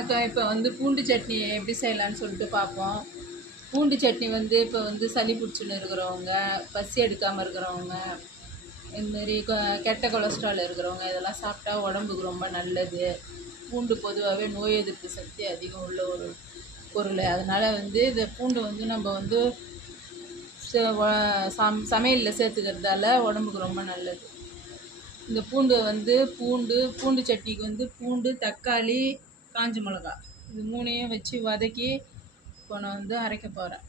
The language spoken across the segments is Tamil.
வணக்கம். இப்போ பூண்டு சட்னி எப்படி செய்யலான்னு சொல்லிட்டு பார்ப்போம். பூண்டு சட்னி இப்போ சளி பிடிச்சின்னு இருக்கிறவங்க, பசி எடுக்காமல் இருக்கிறவங்க, இதுமாரி கெட்ட கொலஸ்ட்ரால் இருக்கிறவங்க இதெல்லாம் சாப்பிட்டா உடம்புக்கு ரொம்ப நல்லது. பூண்டு பொதுவாகவே நோய் எதிர்ப்பு சக்தி அதிகம் உள்ள ஒரு பொருள். அதனால் இந்த பூண்டு நம்ம சமையலில் சேர்த்துக்கிறதால உடம்புக்கு ரொம்ப நல்லது. இந்த பூண்டு சட்னிக்கு பூண்டு, தக்காளி, காஞ்ச மிளகா இது மூணையும் வச்சு வதக்கி இப்போ நான் அரைக்க போகிறேன்.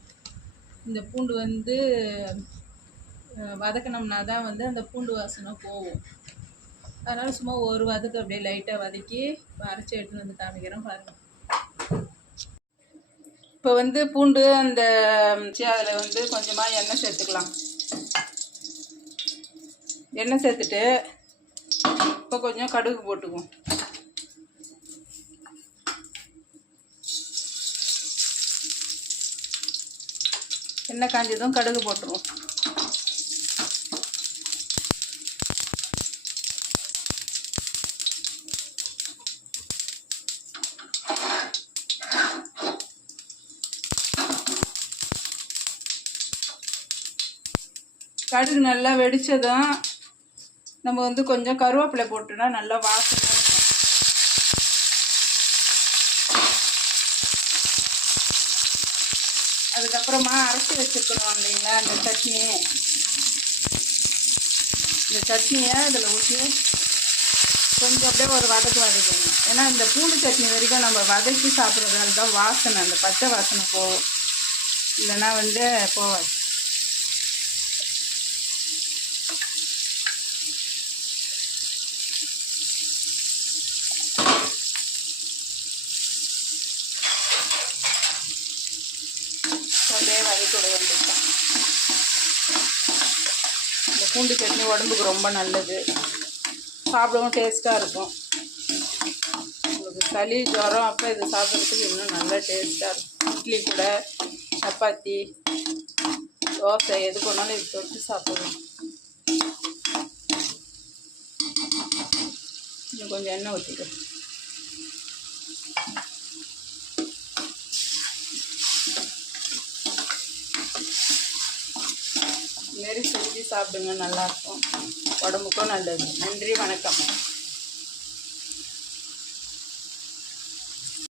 இந்த பூண்டு வதக்கினோம்னா தான் அந்த பூண்டு வாசனை போகும். அதனால் சும்மா ஒரு வதக்கு அப்படியே லைட்டாக வதக்கி அரைச்சி எடுத்துன்னு காமிக்கிறேன் பாருங்கள். இப்போ பூண்டு அதில் கொஞ்சமாக எண்ணெய் சேர்த்துக்கலாம். எண்ணெய் சேர்த்துட்டு இப்போ கொஞ்சம் கடுகு போட்டுக்குவோம். எண்ணெய் காஞ்சதும் கடுகு போட்டுருவோம். கடுகு நல்லா வெடிச்சதும் நம்ம கொஞ்சம் கருவேப்பிலை போட்டோன்னா நல்லா வாசனை. அதுக்கப்புறமா அரைச்சி வச்சுருக்கணும் இல்லைங்களா அந்த சட்னி. இந்த சட்னியை இதில் ஊற்றி கொஞ்சம் அப்படியே ஒரு வதக்கணும். ஏன்னா இந்த பூண்டு சட்னி வரைக்கும் நம்ம வதக்கி சாப்பிட்றதால தான் வாசனை, அந்த பச்சை வாசனை போகும். இல்லைன்னா போகாது. அப்படியே வதக்கி விட வேண்டியதுதான். இந்த பூண்டு சட்னி உடம்புக்கு ரொம்ப நல்லது, சாப்பிடவும் டேஸ்ட்டாக இருக்கும். உங்களுக்கு சளி ஜுரம் அப்போ இது சாப்பிட்றதுக்கு இன்னும் நல்லா டேஸ்ட்டாக இருக்கும். இட்லி கூட, சப்பாத்தி, தோசை எது பண்ணாலும் இது தொட்டு சாப்பிடணும். இன்னும் கொஞ்சம் எண்ணெய் ஊற்றிக்கிறேன். இதுமாரி செஞ்சு சாப்பிடுங்க, நல்லாயிருக்கும், உடம்புக்கும் நல்லது. நன்றி, வணக்கம்.